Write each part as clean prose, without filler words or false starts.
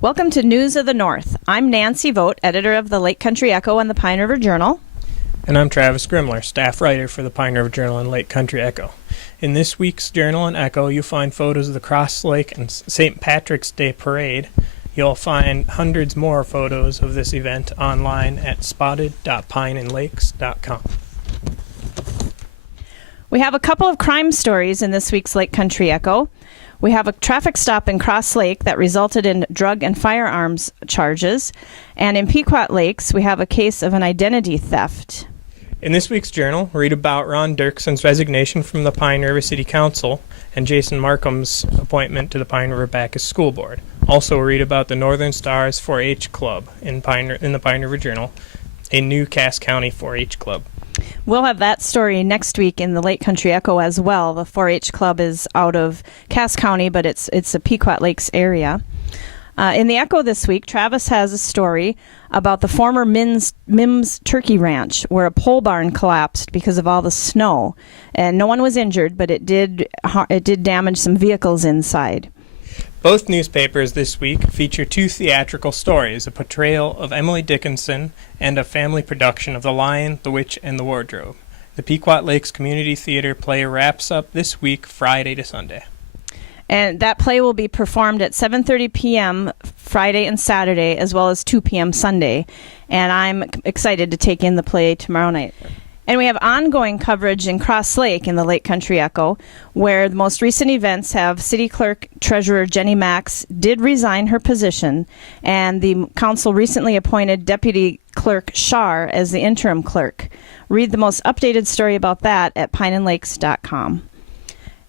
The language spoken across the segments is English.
Welcome to News of the North. I'm Nancy Vogt, editor of the Lake Country Echo and the Pine River Journal. And I'm Travis Grimler, staff writer for the Pine River Journal and Lake Country Echo. In this week's Journal and Echo, you'll find photos of the Crosslake and St. Patrick's Day Parade. You'll find hundreds more photos of this event online at spotted.pineandlakes.com. We have a couple of crime stories in this week's Lake Country Echo. We have a traffic stop in Crosslake that resulted in drug and firearms charges. And in Pequot Lakes, we have a case of an identity theft. In this week's Journal, read about Ron Derksen's resignation from the Pine River City Council and Jason Markham's appointment to the Pine River Bacchus School Board. Also read about the Northern Stars 4-H Club in the Pine River Journal, a new Cass County 4-H club. We'll have that story next week in the Lake Country Echo as well. The 4-H Club is out of Cass County, but it's a Pequot Lakes area. In the Echo this week, Travis has a story about the former Mims Turkey Ranch, where a pole barn collapsed because of all the snow. And no one was injured, but it did damage some vehicles inside. Both newspapers this week feature two theatrical stories, a portrayal of Emily Dickinson and a family production of The Lion, the Witch, and the Wardrobe. The Pequot Lakes Community Theater play wraps up this week, Friday to Sunday. And that play will be performed at 7:30 p.m. Friday and Saturday, as well as 2 p.m. Sunday. And I'm excited to take in the play tomorrow night. And we have ongoing coverage in Crosslake in the Lake Country Echo, where the most recent events have City Clerk Treasurer Jenny Max did resign her position, and the council recently appointed Deputy Clerk Shar as the interim clerk. Read the most updated story about that at pineandlakes.com.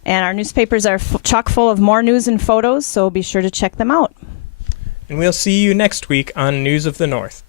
And our newspapers are chock full of more news and photos, so be sure to check them out. And we'll see you next week on News of the North.